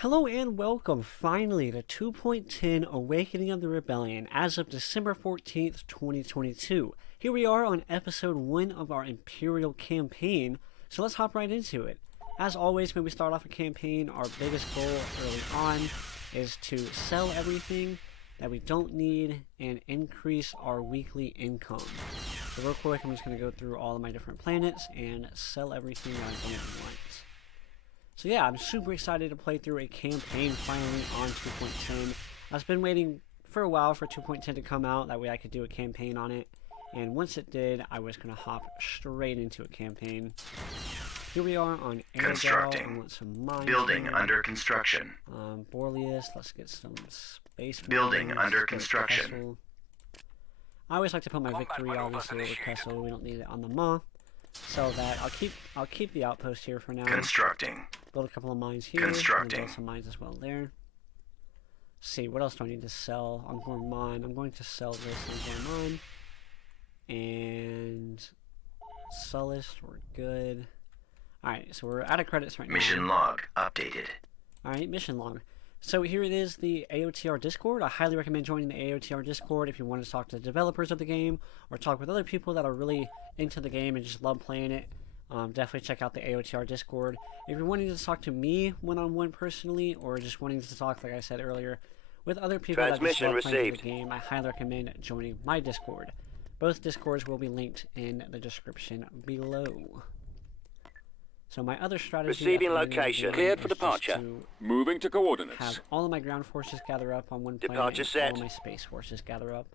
Hello and welcome finally to 2.10 Awakening of the Rebellion as of December 14th, 2022. Here we are on episode 1 of our Imperial campaign, so let's hop right into it. As always, when we start off a campaign, our biggest goal early on is to sell everything that we don't need and increase our weekly income. So real quick, I'm just going to go through all of my different planets and sell everything that I don't want. So yeah, I'm super excited to play through a campaign finally on 2.10. I've been waiting for a while for 2.10 to come out, that way I could do a campaign on it. And once it did, I was going to hop straight into a campaign. Here we are on AOTR. Constructing. I want some mines Building here. under construction. Boreas, let's get some space. Building mines. under Let's go to construction. Kessel. I always like to put my victory obviously over Kessel. We don't need it on the Maw. So that I'll keep the outpost here for now. Constructing. Build a couple of mines here. Constructing. And build some mines as well there. Let's see, what else do I need to sell? I'm going mine. I'm going to sell this. I'm going mine. And sell this. We're good. Alright, so we're out of credits right now. Mission log updated. Alright, mission log. So here it is, the AOTR Discord. I highly recommend joining the AOTR Discord if you want to talk to the developers of the game or talk with other people that are really into the game and just love playing it. Definitely check out the AOTR Discord. If you're wanting to talk to me one-on-one personally, or just wanting to talk, like I said earlier, with other people that just love playing the game, I highly recommend joining my Discord. Both Discords will be linked in the description below. So my other strategy... Receiving location. Cleared for departure. Moving to coordinates. Have all of my ground forces gather up on one planet. Departure set. All of my space forces gather up.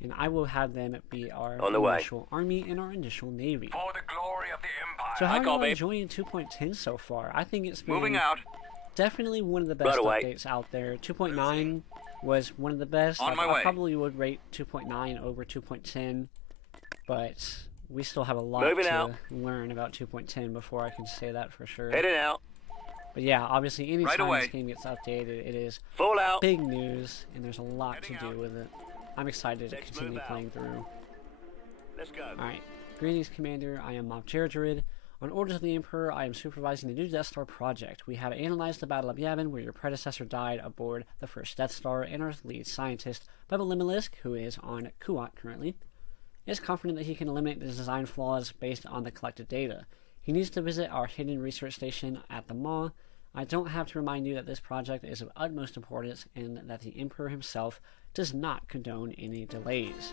And I will have them be our On the way. initial army and our initial navy. For the glory of the Empire. So how are you enjoying 2.10 so far? I think it's been Moving out. definitely one of the best Right away. updates out there. 2.9 was one of the best. On my I way. probably would rate 2.9 over 2.10, but we still have a lot Moving to out. learn about 2.10 before I can say that for sure. Heading out. But yeah, obviously anytime Right away. this game gets updated, it is Full out. big news, and there's a lot Heading to do out. with it. I'm excited to Let's continue move out. playing through. Let's go. Alright, greetings Commander, I am Mob Jared. On orders of the Emperor, I am supervising the new Death Star project. We have analyzed the Battle of Yavin, where your predecessor died aboard the first Death Star, and our lead scientist, Bebel Limelisk, who is on Kuat currently, is confident that he can eliminate the design flaws based on the collected data. He needs to visit our hidden research station at the Maw. I don't have to remind you that this project is of utmost importance and that the Emperor himself does not condone any delays.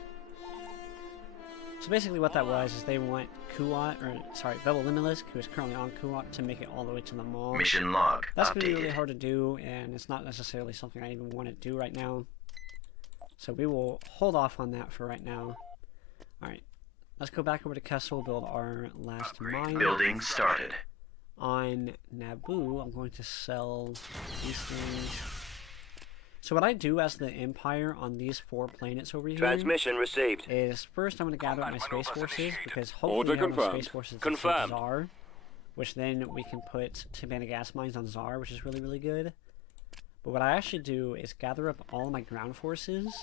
So basically what that was is they want Bebel Limelisk, who is currently on Kuat, to make it all the way to the Maw. Mission log That's going to be updated. really hard to do, and it's not necessarily something I even want to do right now. So we will hold off on that for right now. Alright, let's go back over to Kessel, build our last mine. Building started. On Naboo, I'm going to sell these things. So what I do as the Empire on these 4 planets over here Transmission received. is first I'm going to gather up my Combat space maneuvers forces, initiated. because hopefully Order we have enough confirmed. space forces to Confirmed. take Zar, which then we can put Tibanna gas mines on Zar, which is really, really good. But what I actually do is gather up all my ground forces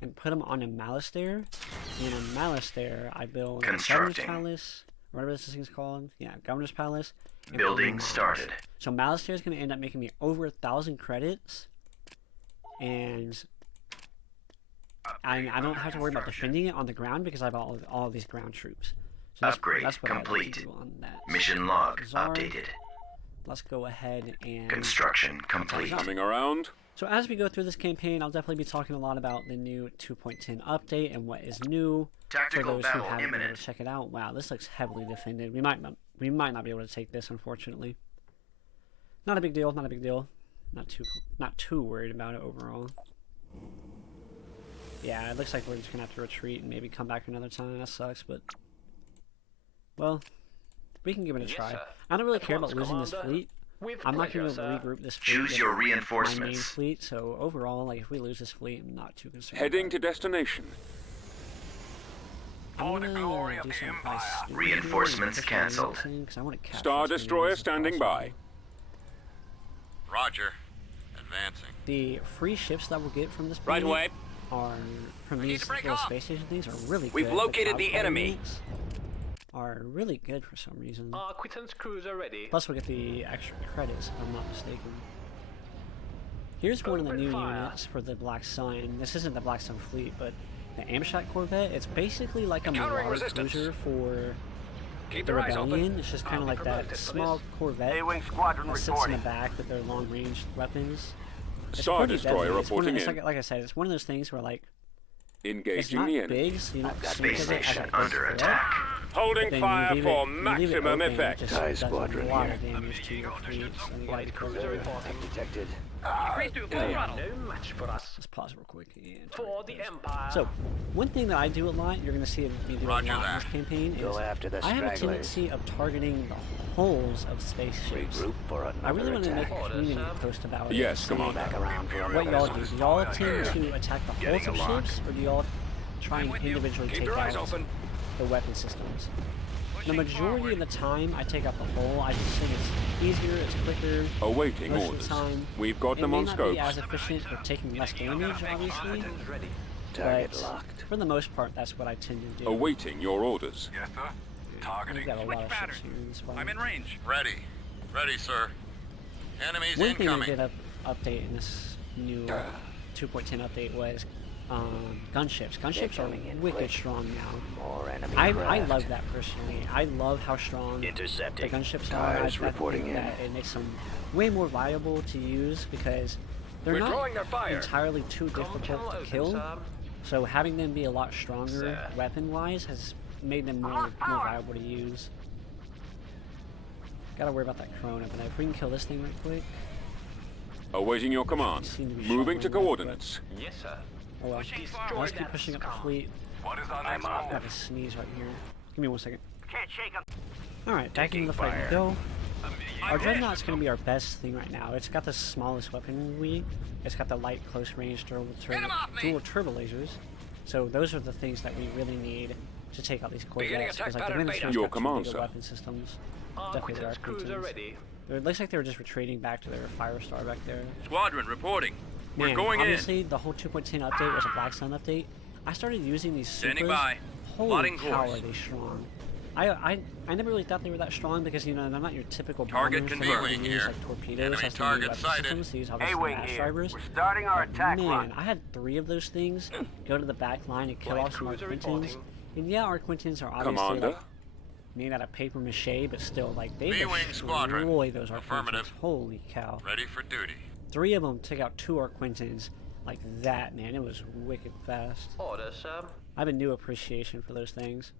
and put them on a Malastare, and then on Malastare I build a Governor's Constructing. Palace, or whatever this thing's called. Yeah, Governor's Palace. and Building mines. started. So Malastare is going to end up making me over 1,000 credits, and I don't have to worry about defending it on the ground because I have all of these ground troops. So Upgrade that's what I like complete. to do on that. Mission log Zar, updated. Let's go ahead and... Construction complete. Coming around. So as we go through this campaign, I'll definitely be talking a lot about the new 2.10 update and what is new. For Tactical those who battle haven't been able imminent. to check it out, wow, this looks heavily defended. We might not be able to take this, unfortunately. Not a big deal. Not a big deal. Not too worried about it overall. Yeah, it looks like we're just gonna have to retreat and maybe come back another time. That sucks, but well, we can give it a try. I don't really care about losing this fleet. I'm not going to regroup this fleet. Choose with your my main reinforcements. fleet. So overall, like if we lose this fleet, I'm not too concerned. Heading about to it. destination. I'm For the gonna glory of do the something Empire. by Reinforcements canceled. Because I want to Star Destroyer standing by. Roger. Advancing. The free ships that we'll get from this Right planet away. are from need these to break little off. space station things are really We've good. located cloud the fighting enemy. units. are really good for some reason. Acquaintance cruiser ready. Plus, we get the extra credits, if I'm not mistaken. Here's one of the new units for the Black Sun. This isn't the Black Sun fleet, but the Amshot Corvette. It's basically like a Mirage cruiser for the Rebellion. It's just kind of like that small Corvette A-Wing squadron that sits in reporting. the back with their long-range weapons. It's Star pretty Destroyer deadly. It's one of- reporting it's in. like I said, it's one of those things where like it's Engaging not the enemy. big, so you don't think Space of it as a station big under threat. attack. Holding Then fire you for leave it maximum open, it effect. just TIE does squadron a lot here. of damage to your fleet, so you gotta be careful. Detected. No match for us. Let's pause real quick. And For the Empire. So, one thing that I do a lot, you're going to see me do a lot in this campaign, is Go after the I have a stragglers. tendency of targeting the hulls of spaceships. Regroup for another I really want to make attack. a community post about it. Yes, So Commander. Back around for what another y'all attack. do? Do y'all tend to attack the hulls of ships, or do y'all try and individually take out the weapon systems? The majority of the time, I take out the hull. I just think it's easier, it's quicker. Awaiting Most of orders. the time, We've got it them may on not scopes. be as efficient with taking less damage, obviously, ready. Target but locked. for the most part, that's what I tend to do. Awaiting your orders. Yes, sir. We've Targeting. got a lot of ships here in this spot. I'm in range. Ready. Ready, sir. Enemies One thing incoming. they did update in this new 2.10 update was gunships. Gunships are coming in wicked quick. strong now. More enemy I craft. love that personally. I love how strong the Intercepting. gunships are. TIEs I reporting think in. that it makes them way more viable to use because they're not entirely too difficult to kill. So having them be a lot stronger weapon-wise has made them more viable to use. Gotta worry about that crone up there. If we can kill this thing right quick. Awaiting your command. Seem to be Moving to shuffling right coordinates. Yes, sir. Oh well. Let's keep pushing up the fleet. What is our next I got move? a sneeze right here. Give me 1 second. Can't shake 'em. Alright, back into the fight we go. Our Dreadnought's going to be our best thing right now. It's got the smallest weaponry. It's got the light close range dual turbo lasers. So those are the things that we really need to take out these Corvettes. Because like the Venusaur's Your got two command, bigger sir. weapon systems. Definitely there are Acquaintance cruiser Quintons. ready. It looks like they were just retreating back to their Firestar back there. Squadron reporting. We're Man, going in. obviously the whole 2.10 update was a Black Sun update. I started using these Standing supers. by. Holy Plotting cow, course. are they strong. I never really thought they were that strong because, you know, they're not your typical Target bombers. confirmed. They use A-wing like torpedoes Enemy as their main target weapon sighted. systems. They use obviously A-Wing mass here. drivers. We're starting our attack Man, run. I had 3 of those things go to the back line and kill Light off some cruiser Quintons. reporting. And yeah, our Quintons are obviously Commander. like, made out of paper mache, but still, like, they B-Wing squadron. destroy those Arquintons. Affirmative. Holy cow. Ready for duty. 3 of them took out 2 Arquintons like that, man. It was wicked fast. Order, sir. I have a new appreciation for those things.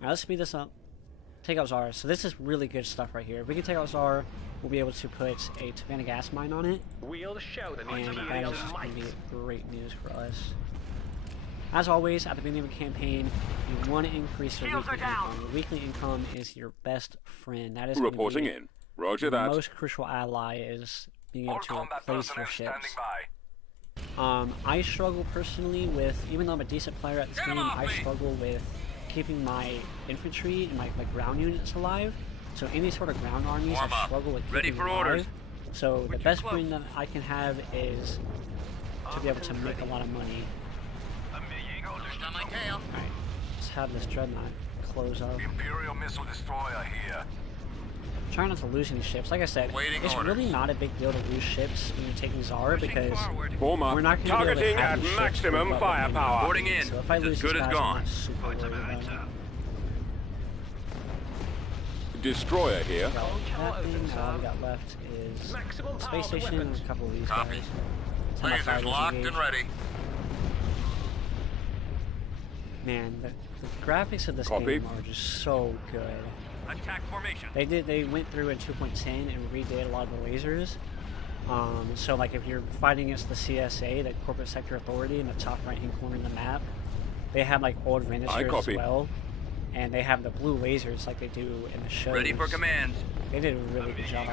Alright, let's speed this up. Take out Zara. So this is really good stuff right here. If we can take out Zara, we'll be able to put a Tavanna gas mine on it. We'll show them And that imperial is going might. to be great news for us. As always, at the beginning of a campaign, you want to increase your Shields are weekly down. income. Your weekly income is your best friend. That is gonna Reporting be in. Roger the that. most crucial ally is being able All to combat replace your personnel standing ships. by. I struggle personally with, even though I'm a decent player at this game, I struggle with keeping my infantry and my ground units alive. So any sort of ground armies, Warm I up. struggle with Ready keeping for alive. orders. So the best win that I can have is to be able to make a lot of money. On my tail. Alright, let's have this Dreadnought close up. Imperial missile destroyer here. Try not to lose any ships. Like I said, Waiting it's orders. really not a big deal to lose ships when you're taking Zara because Form up. we're not going to be able to Targeting have at these ships maximum move up anymore. firepower. Boarding in. So if I It's lose as good these as guys, gone. I'm not super worried about it. Destroyer here. Got that thing. All we got left is Maximum space power station and weapons. a couple of these Copy. guys. That's how my Lasers fighters locked engage. and ready. Man, the graphics of this Copy. game are just so good. Attack formation. They went through in 2.10 and redid a lot of the lasers. So like if you're fighting against the CSA, the Corporate Sector Authority, in the top right hand corner of the map, they have like old I Venisters as copy. well, and they have the blue lasers like they do in the shows. Ready for command. They did a really good job.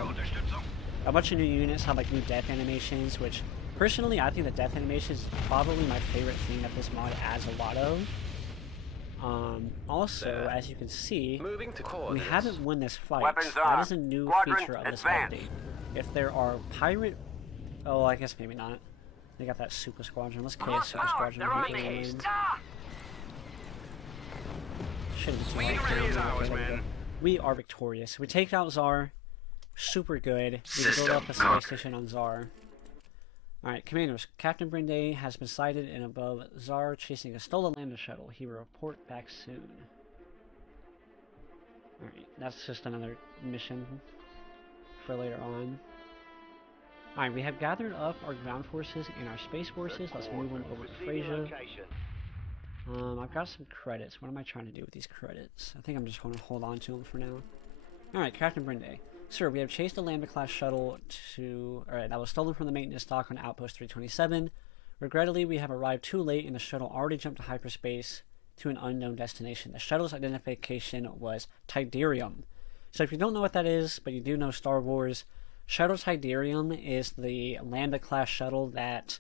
A bunch of new units have like new death animations, which personally I think the death animation is probably my favorite thing that this mod adds a lot of. Also, as you can see, Moving to we coordinates. haven't won this fight. Weapons That armed. is a new Squadron, feature of this advance. update. If there are pirate... Oh, I guess maybe not. They got that Super Squadron. Let's KS Super Squadron. They're on here. me. should be Swinging right around his down. hours, Okay, there we man. go. We are victorious. We take out Czar. Super good. We build System up a space conquered. station on Czar. Alright, commanders. Captain Brinde has been sighted and above Czar chasing a stolen lander shuttle. He will report back soon. Alright, that's just another mission for later on. Alright, we have gathered up our ground forces and our space forces. Let's move them over to Freysia. I've got some credits. What am I trying to do with these credits? I think I'm just going to hold on to them for now. Alright, Captain Brinde. Sir, we have chased a Lambda-class shuttle to... Alright, that was stolen from the maintenance dock on Outpost 327. Regrettably, we have arrived too late and the shuttle already jumped to hyperspace to an unknown destination. The shuttle's identification was Tidarium. So if you don't know what that is, but you do know Star Wars, Shuttle Tidarium is the Lambda-class shuttle that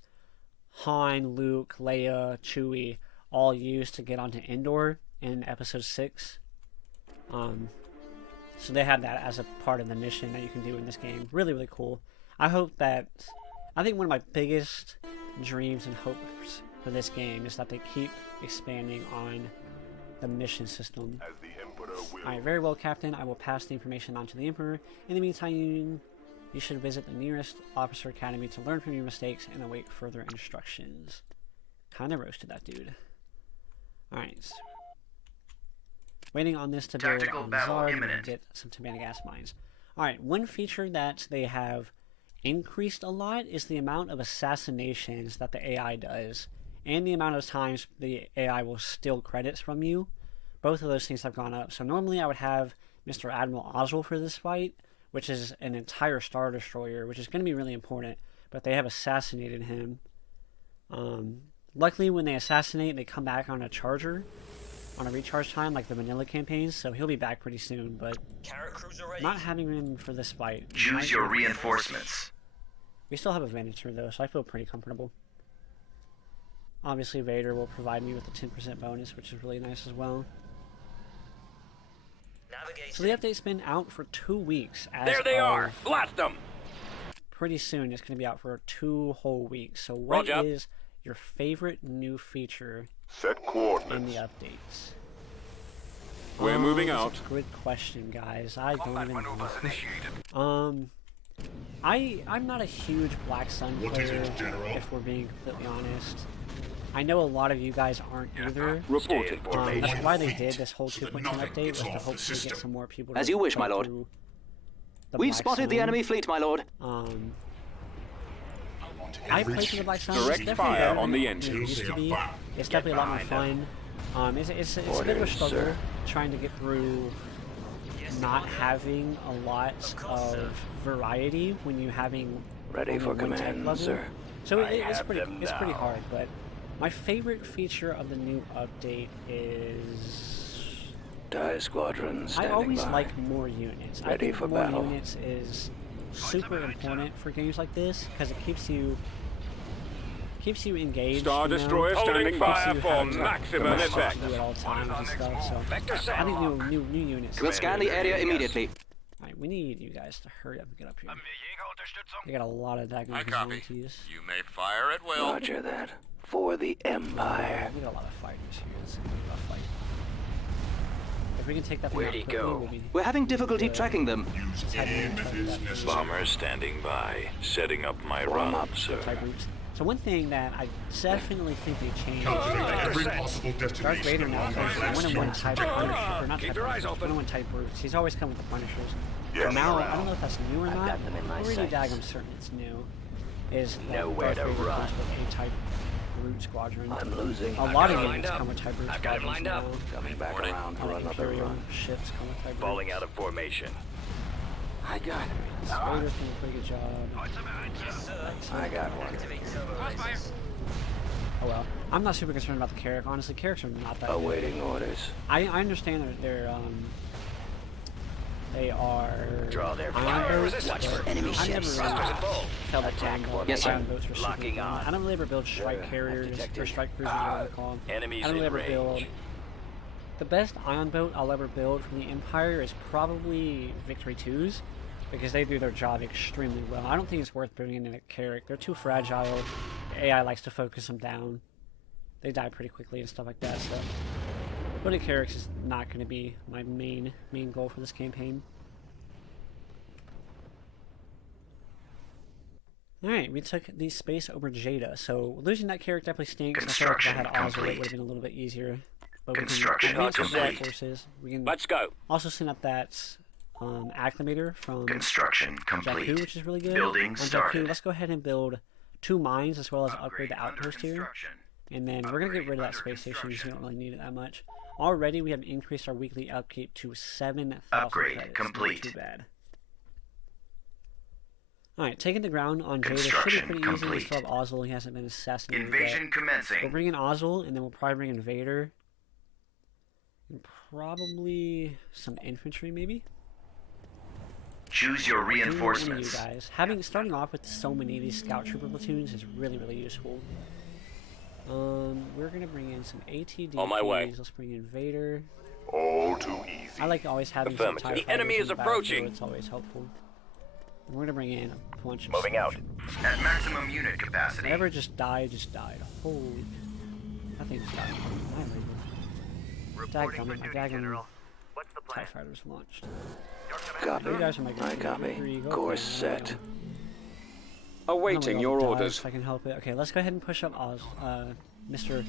Han, Luke, Leia, Chewie all used to get onto Endor in Episode 6. So they had that as a part of the mission that you can do in this game. Really, really cool. I hope that... I think one of my biggest dreams and hopes for this game is that they keep expanding on the mission system. As the Emperor will. Alright, very well, Captain. I will pass the information on to the Emperor. In the meantime, you should visit the nearest officer academy to learn from your mistakes and await further instructions. Kinda roasted that dude. Alright. Waiting on this to build Tactical on battle Zard and imminent. get some Tibanna gas mines. Alright, one feature that they have increased a lot is the amount of assassinations that the AI does, and the amount of times the AI will steal credits from you. Both of those things have gone up. So normally I would have Mr. Admiral Oswald for this fight, which is an entire Star Destroyer, which is going to be really important, but they have assassinated him. Luckily, when they assassinate, they come back on a charger, on a recharge time, like the Manila campaigns, so he'll be back pretty soon, but not having him for this fight. Choose might your be- reinforcements. We still have a Venator, though, so I feel pretty comfortable. Obviously, Vader will provide me with a 10% bonus, which is really nice as well. So the update's been out for 2 weeks. As There they are! of Blast them! Pretty soon, it's going to be out for 2 whole weeks. So what Roger. is your favorite new feature Set in coordinates. the updates? We're moving out. That's a good question, guys. I don't Combat even know. maneuvers initiated. I'm not a huge Black Sun player, if we're being completely honest. I know a lot of you guys aren't either. Reporting. That's why they did this whole 2.10 update, was to hopefully get some more people to As you wish, my play lord. through the We've Black spotted the Sun. enemy fleet, my lord. I played through the Black Sun. It's Direct definitely fire better on than the it engine. used to be. It's definitely a lot more fun. It's a bit of a struggle trying to get through not having a lot of variety when you're having Ready only for one type command, level. sir. So I it's have pretty them pretty now. hard, but my favorite feature of the new update is TIE squadron I standing always by. like more units. I Ready think for more battle. units is super important for games like this because it keeps you engaged. Star you know? Destroyer Keeps standing you by having for to maximum have to effect. do it all the time and stuff. So I think new units. We'll scan the area immediately. Alright, we need you guys to hurry up and get up here. Jägerunterstützung. They got a lot of daggone I copy. casualties. You may fire at will. Roger that. For the Empire. We got a lot of fighters here. This is gonna be a rough fight. If we can take that thing out Where'd he quickly, go? we'll be We're having difficulty tracking them. just heading into that Bomber standing by. Setting up my Warm run, up, sir. type routes. So one thing that I definitely think they changed Every is possible Darth destination. Vader now goes one-on-one type of Punisher, or not Keep type your eyes Punishers, open. one-on-one type brutes. He's always come with the Punishers. Yes. Now, I don't know if that's new or I've not. got them in my I'm pretty sights. daggum certain it's new. Is that Nowhere Darth to Vader run. comes with a type brute squadron. I'm losing. A lot of got it units lined come up. with type brute I've got it squadrons lined up. now. Coming back Morning. around for All the another Imperial run. ships come with type Falling brutes. out of formation. I got it. Vader's doing a pretty good job. I got one. Crossfire. Oh well. I'm not super concerned about the Carrack. Honestly, Carracks are not that good. Awaiting orders. I understand that they are Draw their ion fire. boats, Watch but for enemy I ships. never Thrusters really at full. felt like Attack ion formation. ion boats were super Locking fun. on. I don't really ever build strike Sir, carriers or undetected. strike cruisers, whatever they're called. Enemies I don't really in ever build. range. The best ion boat I'll ever build from the Empire is probably Victory 2s, because they do their job extremely well. I don't think it's worth bringing in a Carrack. They're too fragile. The AI likes to focus them down. They die pretty quickly and stuff like that, so Building Carracks is not going to be my main goal for this campaign. Alright, we took the space over Jada, so losing that carrick definitely stinks. I feel like if I had Ozzy, it would have been a little bit easier. But Construction we can advance our complete. forces. We can Let's go. also send up that acclimator from Construction Jakku, complete. which is really good. Building On Jakku, started. let's go ahead and build 2 mines as well as upgrade the outpost here. And then we're going to get rid of that space station because we don't really need it that much. Already we have increased our weekly upkeep to 7,000 Upgrade credits. complete. Not too bad. Alright, taking the ground on Jada should be Construction pretty easy. We complete. still have Ozzel, he hasn't been assassinated Invasion yet. commencing. We'll bring in Ozzel, and then we'll probably bring in Vader. And probably some infantry, maybe? Choose your Any of you reinforcements. guys. Starting off with so many of these scout trooper platoons is really, really useful. We're gonna bring in some ATDPs. On my way. Let's bring in Vader. All too easy. I like always having some Affirmative. TIE The enemy fighters is in the approaching. battlefield, it's always helpful. And we're gonna bring in a bunch of Moving out. At maximum unit capacity. Whatever just died. Holy. That thing just died. Dadgummit, my daggum TIE fighters launched. Copy. You guys are my good I team. copy. Here you go. Course Okay, set. Awaiting your dive orders. If I can help it. Okay, let's go ahead and push up Mr.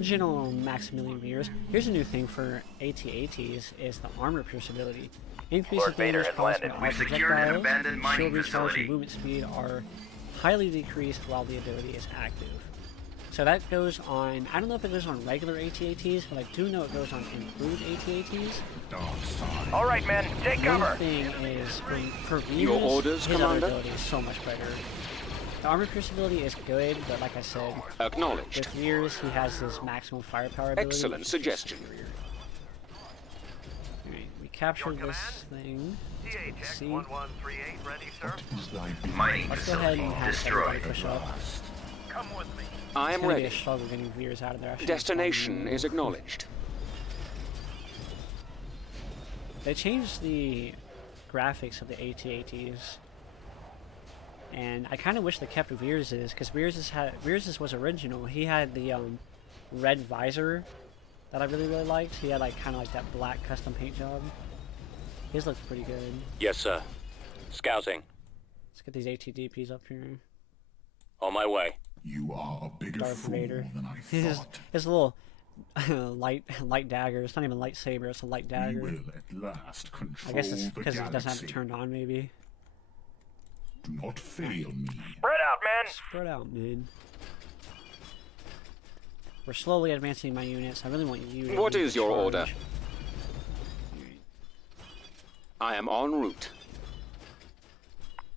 General Maximilian Veers. Here's a new thing for AT-ATs is the armor pierceability. Increases Lord Vader damage has caused landed. by We've all secured an projectiles, abandoned mining shield recharge, facility. and movement speed are highly decreased while the ability is active. So that goes on, I don't know if it goes on regular AT-ATs, but I do know it goes on improved AT-ATs. All right, men, take One cover. thing is, for Veers, Your orders, his other Commander? ability is so much better. The armor pierceability is good, but like I said, Acknowledged. with Veers, he has his maximum firepower ability. Excellent which is suggestion. superior. Alright, we captured this thing. Let's see. Mining Let's go ahead facility and have everybody destroyed. push up. I It's am gonna be a ready. struggle getting Veers out of there. I should have Destination found is him. acknowledged. They changed the graphics of the AT-ATs. And I kind of wish they kept Veers's, because Veers's was original. He had the red visor that I really liked. He had like kind of like that black custom paint job. His looks pretty good. Yes, sir. Scouting. Let's get these AT-DPs up here. On my way. You are a bigger Darth fool Vader. than I His thought. little light dagger. It's not even a lightsaber. It's a light We dagger. will at last control I guess it's the because it doesn't have galaxy. it turned on. Maybe. Do not fail me. Spread out, men. Spread out, man. We're slowly advancing my units. I really want you to What lead is the your charge. order? I am en route.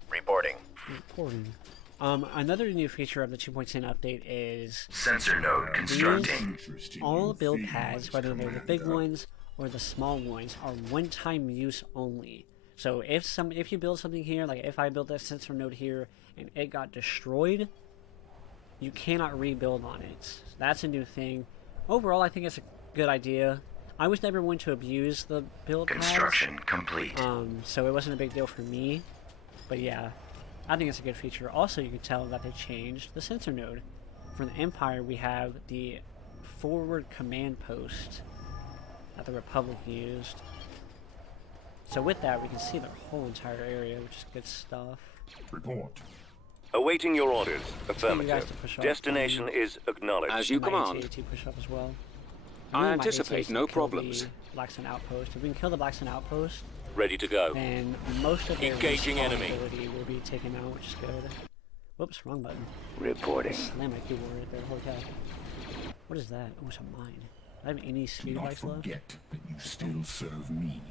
Reporting. Reporting. Another new feature of the 2.10 update is Sensor node constructing. Interesting all new build feelings, pads, whether they're the big Commander. ones or the small ones, are one-time use only. So if you build something here, like if I built that sensor node here and it got destroyed, you cannot rebuild on it. That's a new thing. Overall, I think it's a good idea. I was never one to abuse the build pads, Construction complete. so it wasn't a big deal for me. But yeah, I think it's a good feature. Also, you can tell that they changed the sensor node. For the Empire, we have the forward command post that the Republic used. So with that, we can see their whole entire area, which is good stuff. Report. Awaiting your orders. You guys Affirmative. to push up. Destination is acknowledged. As you My command. AT-AT push up as well. I really want my anticipate AT-ATs to no kill problems. the Blackstone Outpost. If we can kill the Blackstone Outpost, Ready to go. then most of their Engaging enemy. responsibility will be taken out, which is good. Whoops, wrong button. Reporting. Slam my keyboard right there. Holy cow. What is that? Oh, it's a mine. Do I have any Do speed not bikes left? forget that you still serve me.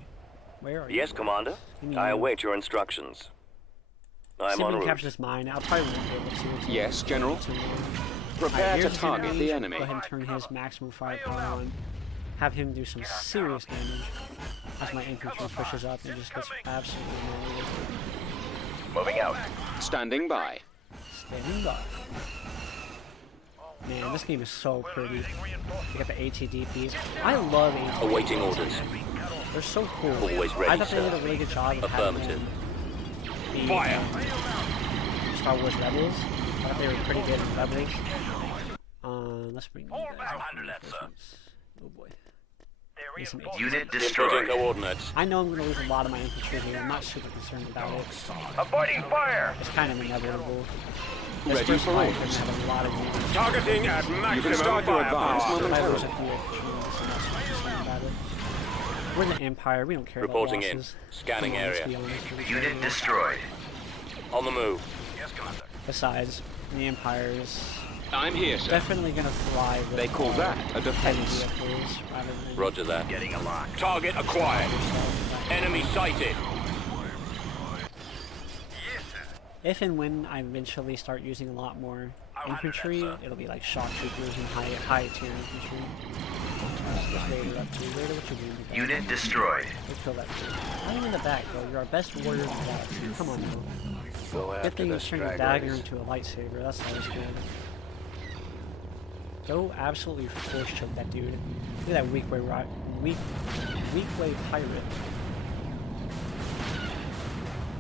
Where are you? Yes, Commander. I await your instructions. I'm See if en we can route. capture this mine. I'll probably won't be able to. So Yes, General. Prepare Alright, to here's target range. the enemy. Go ahead and turn his maximum firepower on. Have him do some serious damage as my infantry pushes up and just gets absolutely annihilated. Moving out. Standing by. Standing by. Man, this game is so pretty. You got the ATDPs. I love ATDPs. Awaiting orders. They're so cool. Always ready, I thought they sir. did a really good job of Affirmative. having the Star Wars Rebels. I thought they were pretty good at rebels. Let's bring you guys up. Under that, sir. Oh boy. Listen, Unit Inputting destroyed. coordinates. I know I'm going to lose a lot of my infantry here. I'm not super concerned about it. Avoiding fire. It's kind of inevitable. This Ready first for fight, we're orders. going to have a lot of units. Targeting at You can maximum start your advance firepower. I lose momentarily. a few infantry, so I'm not super concerned about it. We're the Empire. We don't care Reporting about in. losses. Scanning Come on, let's area. be honest with each Unit other. destroyed. On the move. Besides, the Empire is I'm here, sir. definitely going to thrive with They call that a heavy defense. vehicles rather than Roger that. Getting a lock. Target acquired. Enemy sighted. If and when I eventually start using a lot more infantry, it'll be like shock troopers and high tier infantry. What's Vader up to? Vader, what you doing? Big guy? Unit destroyed. Let's kill that dude. Not even in the back, bro. You're our best warrior in the galaxy. Come on now. Go Good after thing the you turned your dagger stragglers. into a lightsaber. That's always good. Go absolutely force choke that dude. Look at that weak way pirate.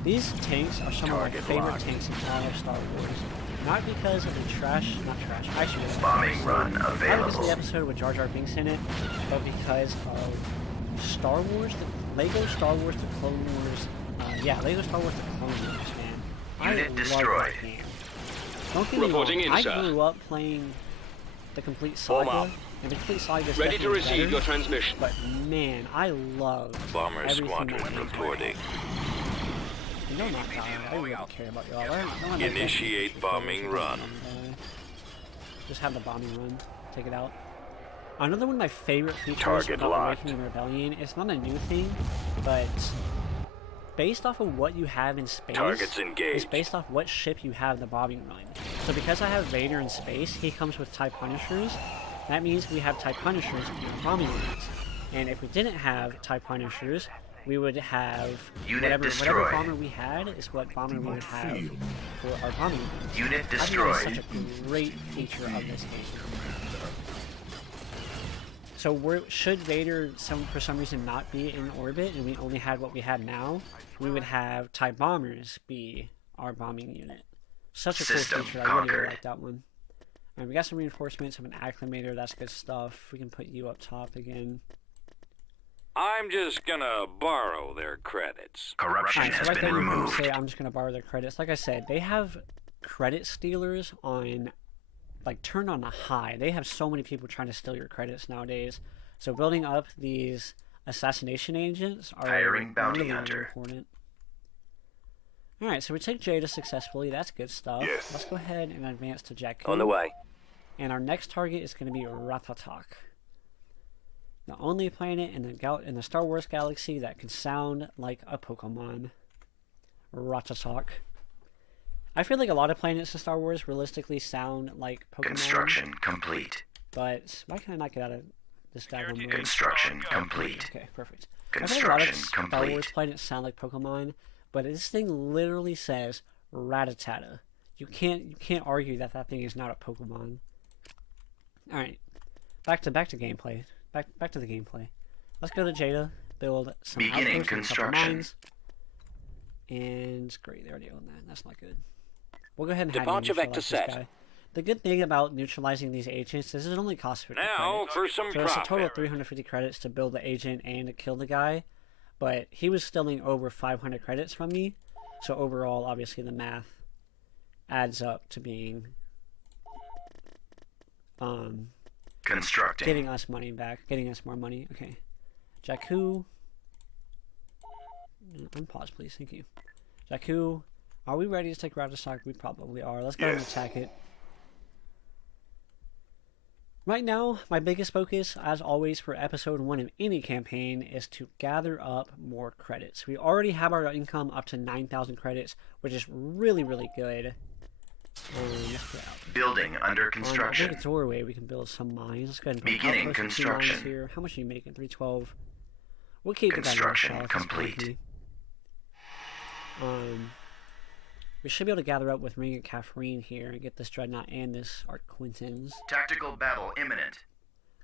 These tanks are some of my Target favorite locked. tanks in all of Star Wars. Not because of the not trash, I should have Bombing run not because of available. the episode with Jar Jar Binks in it, but because of Star Wars, Lego Star Wars, the Clone Wars, Lego Star Wars, the Clone Wars, man. I Unit love destroyed. that game. Don't get me Reporting wrong, in, I sir. grew up playing the complete Form saga, up. and the complete saga is Ready to definitely receive better, your transmission. but man, I love Bomber everything squadron that game. reporting. And no, not dying. I really don't care about y'all. I don't want Initiate bombing run. Just have the bombing run. Take it out. Another one of my favorite features Target about locked. Awakening and Rebellion, it's not a new thing, but based off of what you have in space, Targets it's engaged. based off what ship you have the bombing run. So because I have Vader in space, he comes with TIE Punishers. That means we have TIE Punishers in our bombing runs. And if we didn't have TIE Punishers, we would have Unit whatever destroyed. bomber we had is what bomber we would have for our bombing runs. Unit I think that is destroyed. such a great feature of this game. So should Vader for some reason not be in orbit and we only had what we had now, we would have TIE bombers be our bombing unit. Such a cool System feature. I really, really conquered. like that one. Alright, we got some reinforcements of an acclimator. That's good stuff. We can put you up top again. I'm just gonna borrow their credits. Corruption Alright, so has right been there you can removed. say I'm just going to borrow their credits. Like I said, they have credit stealers on, like, turned on a high. They have so many people trying to steal your credits nowadays. So building up these assassination agents are Hiring bounty really, really hunter. important. Alright, so we take Jada successfully. That's good stuff. Yes. Let's go ahead and advance to Jakku. On the way. And our next target is going to be Ratatak. The only planet in the Star Wars galaxy that can sound like a Pokemon. Ratatak. I feel like a lot of planets in Star Wars realistically sound like Pokemon. Construction complete. But why can I not get out of this daggone mode? Construction complete. Okay, perfect. I feel like a lot of Construction Star Wars complete. planets sound like Pokemon, but this thing literally says Rattata. You can't argue that that thing is not a Pokemon. All right, back to gameplay. Back to the gameplay. Let's go to Jada. Build some Beginning outposts and a couple construction. mines. And great, they already own that. That's not good. We'll go ahead and Departure have you vector neutralize this set. guy. The good thing about neutralizing these agents is it only costs 50 Now credits. for some So it's a profit. total of 350 credits to build the agent and to kill the guy, but he was stealing over 500 credits from me, so overall, obviously, the math adds up to being Constructing. getting us money back, getting us more money. Okay, Jakku, unpause, please. Thank you. Jakku, are we ready to take Rattata? We probably are. Let's go ahead and attack it. Right now, my biggest focus, as always, for episode 1 of any campaign is to gather up more credits. We already have our income up to 9,000 credits, which is really, really good. Let's put it out. Building under I construction. think a doorway, we can build some mines. Let's go ahead and build Beginning outposts with 2 mines construction. here. How much are you making? 312. We'll keep Construction it at that. complete. We should be able to gather up with Ring and Catherine here and get this Dreadnought and this Art Quintons. Tactical battle imminent.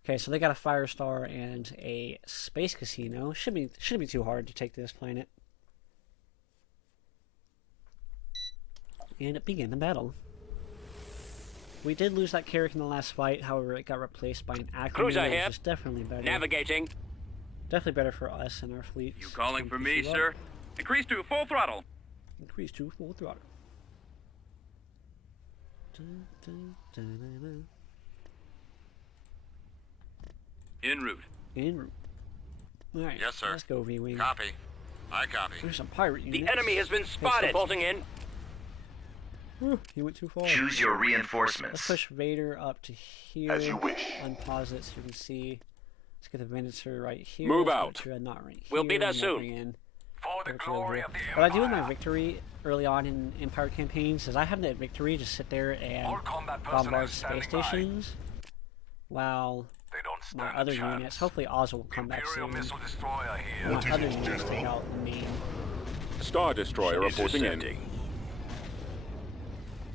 Okay, so they got a Firestar and a Space Casino. Shouldn't be too hard to take this planet. And begin the battle. We did lose that Carrick in the last fight, however it got replaced by an Acclimator, Cruiser which here. is definitely better. Navigating. Definitely better for us and our fleets. You calling to for keep me, up. sir? Increase to full throttle. Increase to full throttle. Dun, dun, dun, dun, dun. En route. En route. Alright, Yes, sir. let's go, V-Wing. Copy. I copy. There's some pirate units. The enemy has been spotted. Bolting in. Whew, he went too far. Choose your Let's reinforcements. push Vader up to here. As you wish. Unpause it so you can see. Let's get the Venator right here. Move Let's out. go to Dreadnought right here. We'll be there and then soon. bring in For the Vader over here. What I do with my victory early on in Empire campaigns is I have that victory to sit there and bombard space stations while my other units, hopefully Oz will come back soon, my other units take out the main Star Destroyer reporting in.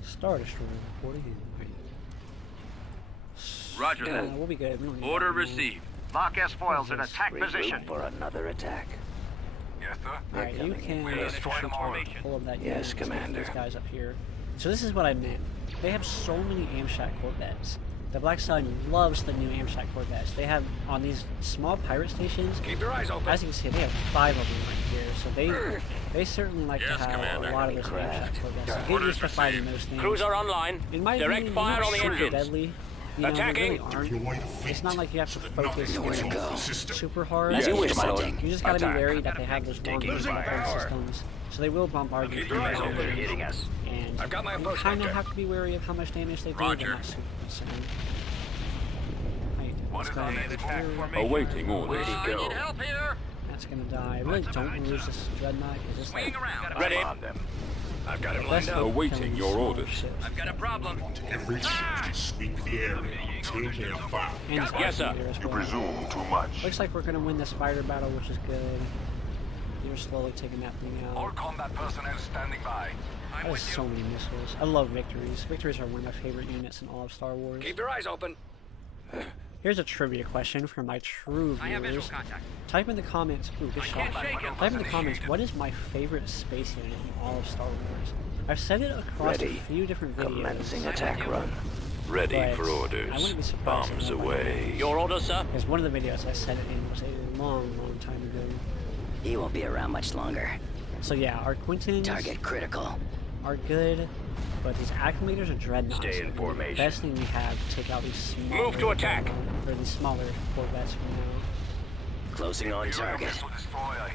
Star Destroyer reporting in. Roger that. We'll be good. We don't need Order that anymore. received. Lock S foils in attack position. Regroup for another attack. Yes, sir. Alright, you can pull up that Yes, unit. Let's get Commander. These guys up here. So this is what I meant. They have so many Amshak Corvettes. The Black Sun loves the new Amshak Corvettes. They have on these small pirate stations. Keep your eyes open. As you can see, they have 5 of them right here. So they certainly like Yes, to have Commander. a lot of those Amshak Corvettes. So get Orders used to fighting received. those things. Cruiser online. In my Direct opinion, fire they're on the not super engines. deadly. You know, Attacking. they really aren't. Deploy the fleet. It's not like you have to focus Nowhere to on go. System. super hard. As you wish, my You lord. just gotta Attack. be wary that they have those long range fire. weapon systems. So they will bombard you from eyes long open. range. Hitting us. And I've got my you approach kind of vector. have to be wary of how much damage they do, Roger. but not super concerned. Right, let's go on over attack here. formation? Awaiting orders. I need help here. That's gonna die. I really don't lose this dreadnought because it's like Swing around. Ready. I'm on them. I've got him best lined thing up. for Awaiting killing your small orders. ships. I've got a problem. Every ship to sweep the area until they're found. And it's Yes, sir. here as well. Presume too much. Looks like we're gonna win this fighter battle, which is good. You're slowly taking that thing out. combat personnel standing by. That is so many missiles. I love victories. Victories are one of my favorite units in all of Star Wars. Keep your eyes open. Here's a trivia question for my true viewers. contact. Type in the comments. Ooh, good shot. Type in the comments. What is my favorite space unit in all of Star Wars? I've said it across Ready. a few different videos. Commencing attack run. Ready but for I orders. wouldn't be surprised if Bombs it went by away. Your orders, sir? Because one of the videos I said it in was a long, long time ago. He won't be around much longer. So yeah, our Quintons Target critical. are good, but these acclimators and dreadnoughts Stay in are the formation. best thing we have to take out these smaller, Move to attack. or these smaller Corvettes for now. Closing on target.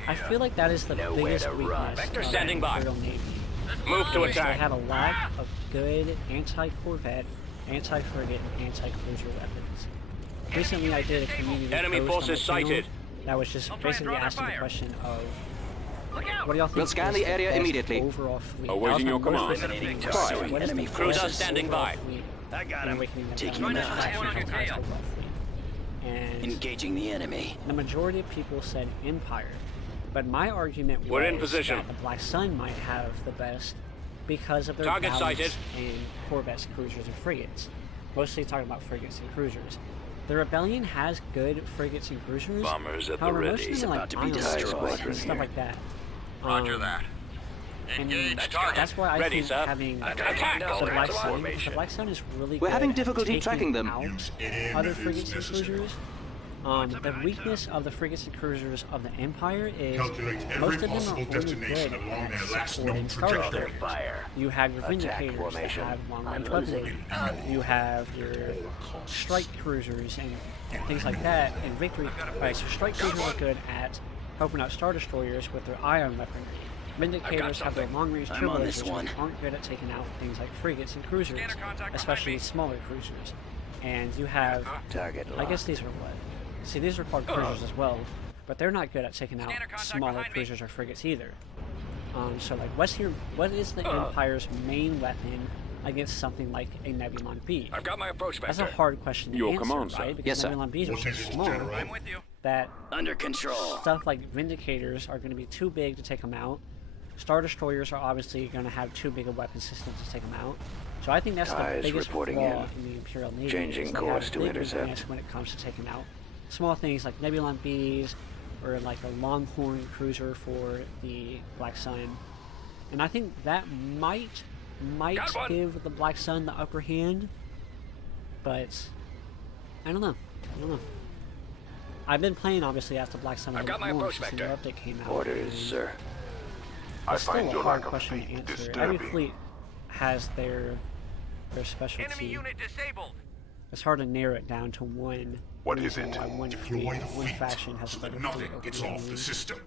I feel like that is the Nowhere biggest to run. weakness Vector of standing the by. Imperial Navy. Move to They attack. have a lack of good anti-corvette, anti-frigate, and anti-cruiser weapons. Recently, I did a community Enemy post forces on my channel sighted. that was just basically draw their asking the fire. question of, what do y'all think We'll scan is the area best immediately. overall fleet? Awaiting That your was my most command. recent video. Pursuing What is enemy the Cruiser best standing overall by. fleet I got in him. Awakening the Taking Empire? him Best out. fleet, One on your best tail. overall fleet. And Engaging the enemy. the majority of people said Empire, but my argument was We're in position. that the Black Sun might have the best because of their Target balance sighted. in corvettes, cruisers, and frigates. Mostly talking about frigates and cruisers. The Rebellion has good frigates and cruisers. Bombers at the However, ready. most of It's them about like to be ion destroyed and from stuff here. like that. Roger that. And Engage target. that's why I Ready, think sir. having Attack. the Black Sun, because the Formation. Black Sun is really We're good having at difficulty taking tracking them. out Use any other methods frigates and necessary. cruisers. The weakness of the frigates and cruisers of the Empire is Calculate every most of them are possible only destination good along at their last supporting known Star trajectory. Destroyers. Fire. You have your Attack Vindicators that formation. have long-range I'm weaponry. losing. You have your strike cruisers and things like that. And victory, right? So strike cruisers are good at helping out Star Destroyers with their ion weaponry. Vindicators have their long-range I'm on turbos, this which one. aren't good at taking out things like frigates and cruisers, especially smaller cruisers. And you have, Target I locked. guess these are what? See, these are called cruisers as well, but they're not good at taking out smaller cruisers or frigates either. So like, what is the Empire's main weapon against something like a Nebulon B? I've got my approach That's a vector. hard question to Your answer, command, sir. right? Because Yes, sir. Nebulon Bs are What so is it, small General? I'm with you. that Under control. stuff like Vindicators are going to be too big to take them out. Star Destroyers are obviously going to have too big a weapon system to take them out. So I think that's the Ties biggest reporting flaw in. in the Imperial Navy. Changing is they course have to big intercept. weakness when it comes to taking out small things like Nebulon Bs or like a Longhorn cruiser for the Black Sun. And I think that might Got one. give the Black Sun the upper hand, but I don't know. I've been playing obviously after Black Sun a I've got little my more approach since the new vector. update came out. Orders, and sir. It's still find a your hard lack of question to faith answer. disturbing. Every fleet has their Enemy specialty. unit disabled. It's hard to narrow it down to one. What is reason it? why one Deploy fleet, the one fleet faction has so a that better nothing fleet over gets the off other. the system.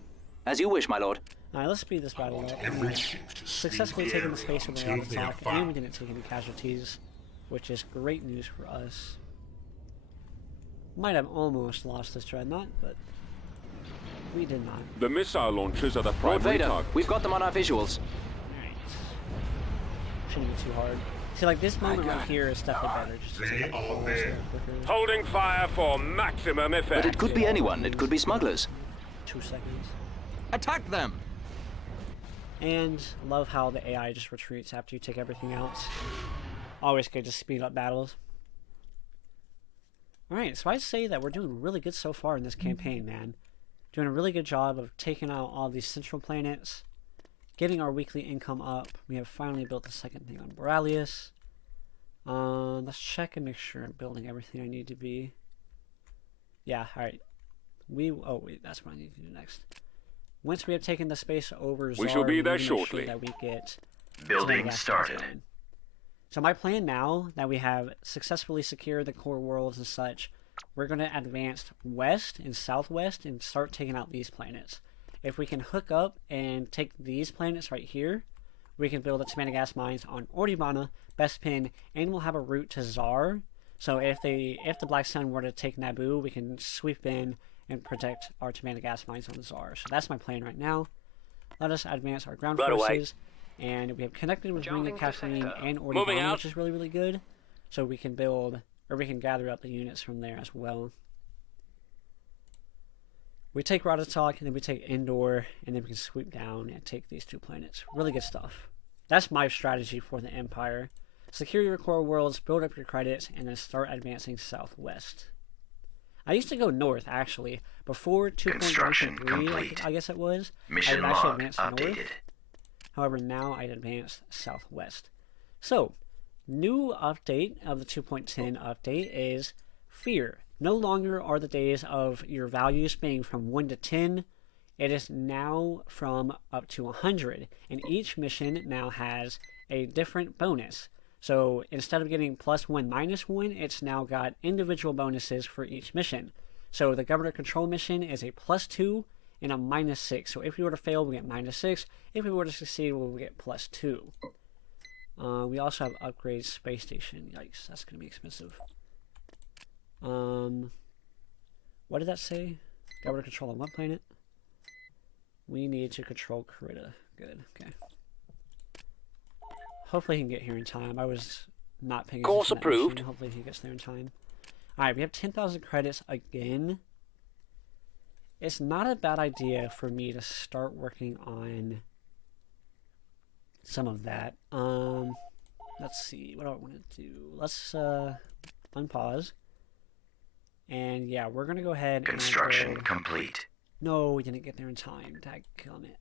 As you wish, my lord. Alright, let's speed this battle up. Every We ship to successfully sweep taken the the space over area the until they are attack, and we found. didn't take any casualties, which is great news for us. Might have almost lost this dreadnought, but we did not. The missile launchers are the Lord primary Vader, target. we've got them on our visuals. Alright. Shouldn't be too hard. See, like this moment right here is definitely better. Just to They take are balls there. there quicker. Holding fire for maximum But effect. it could be anyone. It could be smugglers. 2 seconds. Attack them! And love how the AI just retreats after you take everything out. Always good to speed up battles. Alright, so I'd say that we're doing really good so far in this campaign, man. Doing a really good job of taking out all these central planets, getting our weekly income up. We have finally built the second thing on Boralius. Let's check and make sure I'm building everything I need to be. Yeah, alright. Oh wait, that's what I need to do next. Once we have taken the space over Czar, We shall be we there need to make shortly. sure that we get Building gas started. going. So my plan now that we have successfully secured the core worlds and such, we're going to advance west and southwest and start taking out these planets. If we can hook up and take these planets right here, we can build expanded gas mines on Ordibana, Bespin, and we'll have a route to Czar. So if the Black Sun were to take Naboo, we can sweep in and protect our expanded gas mines on Czar. So that's my plan right now. Let us advance our ground Right away. forces. And we have connected with Ring of Kathleen and Moving Ordibana, out. which is really, really good. So we can build, or we can gather up the units from there as well. We take Ratatok, and then we take Endor, and then we can sweep down and take these 2 planets. Really good stuff. That's my strategy for the Empire. Secure your core worlds, build up your credits, and then start advancing southwest. I used to go north, actually. Before Construction 2.1.3, complete. I guess it was. Mission I would actually log advance north. updated. However, now I advance southwest. So, new update of the 2.10 update is fear. No longer are the days of your values being from 1 to 10. It is now from up to 100. And each mission now has a different bonus. So, instead of getting +1, -1, it's now got individual bonuses for each mission. So, the Governor Control mission is a +2 and a -6. So if we were to fail, we get -6. If we were to succeed, we'll get +2. We also have upgrade space station. Yikes, that's going to be expensive. What did that say? Governor control on what planet? We need to control Carida. Good, okay. Hopefully he can get here in time. I was not paying attention Course to that approved. mission. Hopefully he gets there in time. Alright, we have 10,000 credits again. It's not a bad idea for me to start working on some of that. Let's see, what do I want to do? Let's unpause. And yeah, we're gonna go ahead Construction and complete. No, we didn't get there in time. Dadgummit.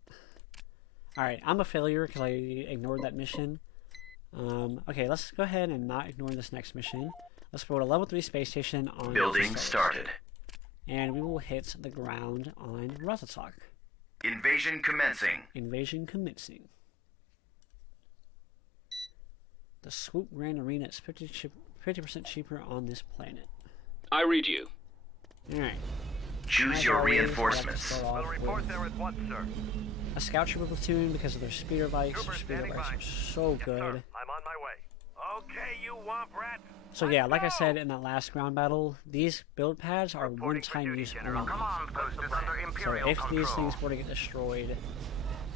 Alright, I'm a failure because I ignored that mission. Okay, let's go ahead and not ignore this next mission. Let's build a level 3 space station on Building Cesaros. started. And we will hit the ground on Ratatok. Invasion commencing. Invasion commencing. The Swoop Grand Arena is 50% cheaper on this planet. I read you. Alright. Choose As your always, we have to reinforcements. start off We'll report with there at once, sir. a scout trooper platoon because of their speeder bikes. Their Trooper speeder standing bikes by. are so Yes, good. sir. I'm on my way. Okay, you womp rat. So yeah, like I said in that last ground battle, these build pads are one-time use only. Come on, post is under So Imperial if these control. things were to get destroyed,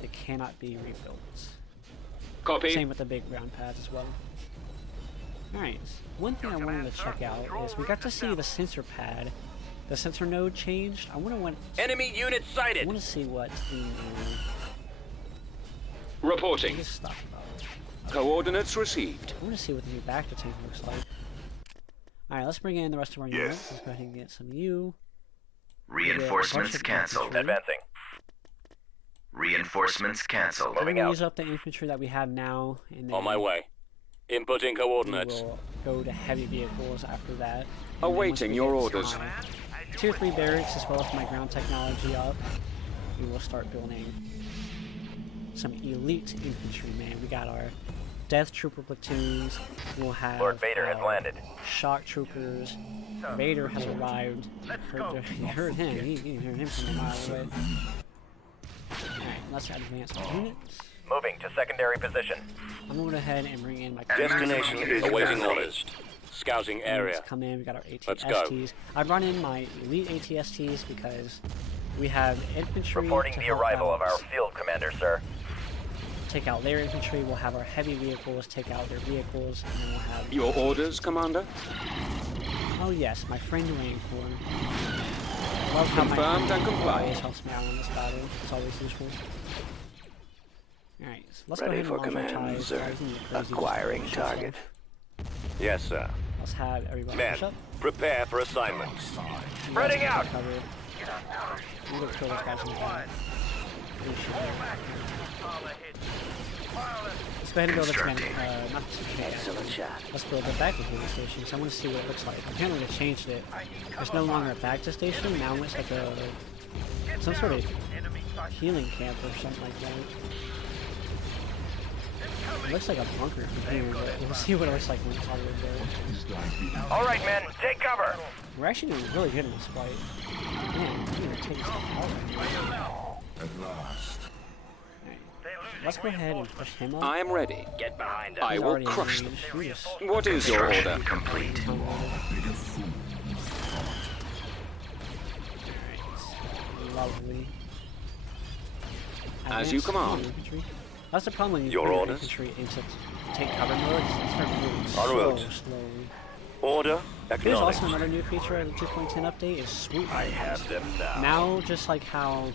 they cannot be rebuilt. Copy. Same with the big ground pads as well. Alright, one thing I wanted to check out is we got to see the sensor pad, the sensor node changed. I want Enemy unit to sighted. see what the new Reporting. this stuff about. Coordinates received. I want to see what the new Bacta tank looks like. Alright, let's bring in the rest of our units. Let's go ahead and get some of you. Reinforcements canceled. Advancing. Reinforcements canceled. We're Moving gonna out. use up the infantry that we have now, and then On my way. Inputting we coordinates. will go to heavy vehicles after that. And then Awaiting once we your get orders. time, tier 3 barracks as well as my ground technology up, we will start building some elite infantry, man. We got our death trooper platoons. We'll have Lord Vader has landed. shock troopers. Vader has arrived. You heard him. You heard him from a mile away. Alright, let's advance our units. Moving to secondary position. I'm going to go ahead and bring in my Destination is awaiting orders. Scouting area. Come in. We got our Let's go. ATSTs. I brought in my elite ATSTs because we have infantry. Reporting to the help arrival out, of our field commander, sir. take out their infantry. We'll have our heavy vehicles take out their vehicles, and then we'll have. Your orders, Commander? Oh yes, my friend Rancor. Love how my Confirmed friend and compliant. always helps me out in this battle. It's always useful. Alright, so let's Ready go ahead for and launch our command, ties. sir. Ties in the crazy Acquiring distortion target. stuff. Yes, sir. Let's have everybody Men, push up. prepare for assignment. Spreading out. Covered. We will kill those guys in the back. Let's go ahead and build a not Excellent shot. let's build a backup healing station. So I want to see what it looks like. Apparently they changed it. There's no longer a backup station. Now it's like some sort of healing camp or something like that. It looks like a bunker from here, but we'll see what it looks like when it's all the way there. All right, men, take cover. We're actually doing really good in this fight. Man, we're gonna take stuff out. At last. Let's go ahead and push him up. I am ready. Get behind I He's will already crush them. engaged. We just What is your order? Construction complete. Lovely. As you Advance command. infantry. That's the problem when you Your put your orders? infantry into take cover mode. It starts moving En so route. slowly. Order There's also acknowledged. another new feature in the 2.10 update is swoop I rifles. have them now. Now, just like how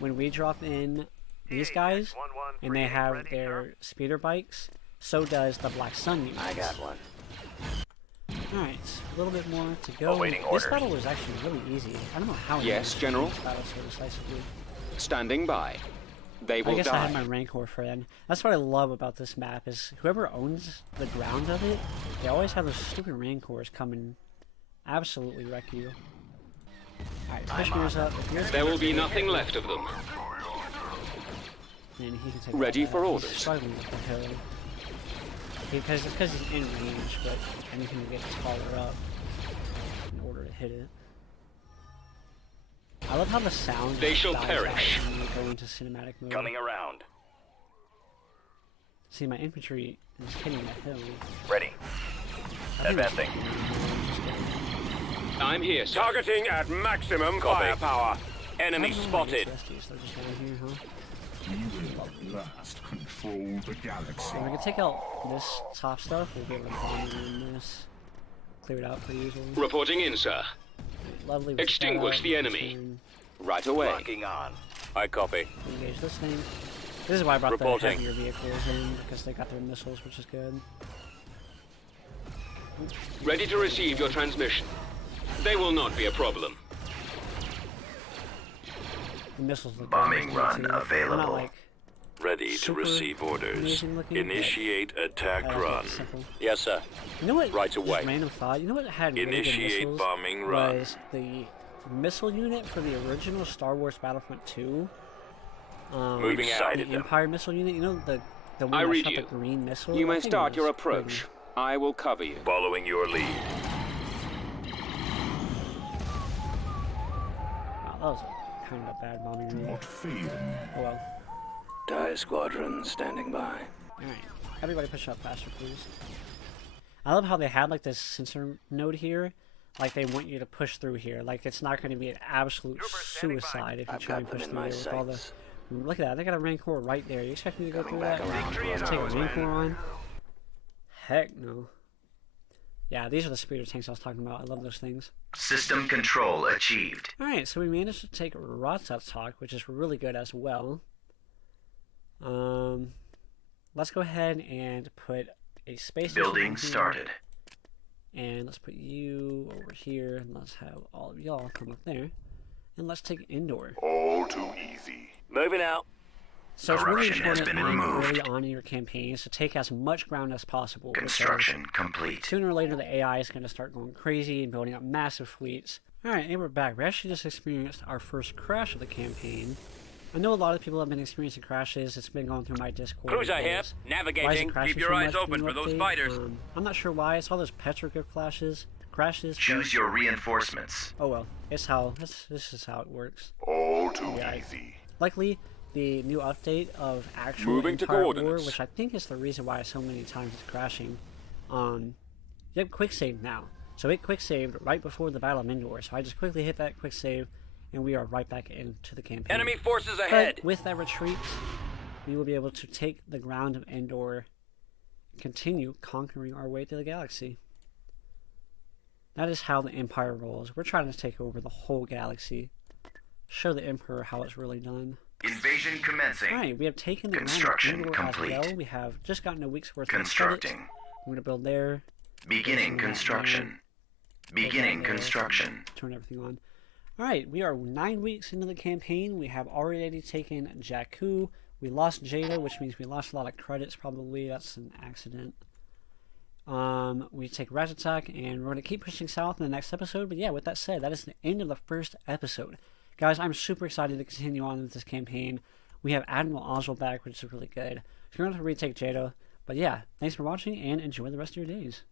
when we drop in these guys and they have ready, their speeder bikes, so does the Black Sun units. I got one. Alright, a little bit more to go. Awaiting This orders. battle was actually really easy. I don't know how we Yes, managed to General. win this battle so decisively. Standing by. They I will guess I had my die. Rancor friend. That's what I love about this map is whoever owns the ground of it, they always have those stupid Rancors come and absolutely wreck you. Alright, push mirrors up. If you're There will be nothing left of them. and he can take Ready that. for He's orders. struggling with the hill. Because he's in range, but anything to get his collar up in order to hit it. I love how the sound They shall dies out perish. when you go into cinematic mode. Coming around. See, my infantry is hitting the hill. Ready. I think Advancing. I'm here, sir. Targeting at maximum Copy. firepower. Enemy spotted. They're just down here, huh? You will at last control the galaxy. So we can take out this top stuff. We'll be able to bomb in this. Clear it out pretty easily. Reporting in, sir. Lovely. Extinguish the enemy. Right away. Locking on. I copy. Engage this thing. This is why I brought Reporting. the heavier vehicles in, because they got their missiles, which is good. Ready to receive your transmission. They will not be a problem. The missiles look Bombing good, run too. They're not available. like Ready to super receive orders. amazing looking, but Initiate attack I like run. it simple. Yes, sir. You know what? Right just away. Random thought. You know what had really good Initiate missiles bombing run. was the missile unit for the original Star Wars Battlefront 2. We've the sighted them. Empire missile unit. You know the one I that read shot you. the green missile. You may That thing start your was approach. pretty. I will cover you. Following your lead. Wow, that was kind of a bad bombing run. Not failing. Oh well. TIE squadron standing by. Alright, everybody push up faster, please. I love how they had like this sensor node here. Like they want you to push through here. Like it's not going to be an absolute suicide if you I've try and got them push in through my there with all the. sights. Look at that, they got a Rancor right there. You expect me to go through back that? around for Let's take a ours, Rancor man. on. Heck no. Yeah, these are the speeder tanks I was talking about. I love those things. System control achieved. Alright, so we managed to take Rotsat, which is really good as well. Let's go ahead and put a space station Building here. started. And let's put you over here, and let's have all of y'all come up there. And let's take indoor. All too easy. Moving out. So it's really Corruption has important been removed. early on in your campaigns to take as much ground as possible. because Construction complete. sooner or later, the AI is going to start going crazy and building up massive fleets. Alright, and we're back. We actually just experienced our first crash of the campaign. I know a lot of people have been experiencing crashes. It's been going through my Discord. Cruiser here. Navigating. Navigating. Keep your eyes open for those fighters. I'm not sure why. It's all those petroglyph crashes. Choose your reinforcements. Oh well, this is how it works. All too easy. Luckily, the new update of actual Moving to Empire War, coordinates. which I think is the reason why so many times it's crashing, you have quick save now. So it quick saved right before the Battle of Endor. So I just quickly hit that quick save, and we are right back into the campaign. Enemy forces ahead. But with that retreat, we will be able to take the ground of Endor, continue conquering our way through the galaxy. That is how the Empire rolls. We're trying to take over the whole galaxy. Show the Emperor how it's really done. Invasion commencing. Alright, we have taken the Construction ground of Endor complete. as well. We have just gotten a week's worth of Constructing. credits. We're going to build there. Beginning construction. Beginning construction. Turn everything on. Alright, we are 9 weeks into the campaign. We have already taken Jakku. We lost Jada, which means we lost a lot of credits probably. That's an accident. We take Razatak, and we're going to keep pushing south in the next episode. But yeah, with that said, that is the end of the first episode. Guys, I'm super excited to continue on with this campaign. We have Admiral Ozzel back, which is really good. So we're going to have to retake Jada. But yeah, thanks for watching, and enjoy the rest of your days.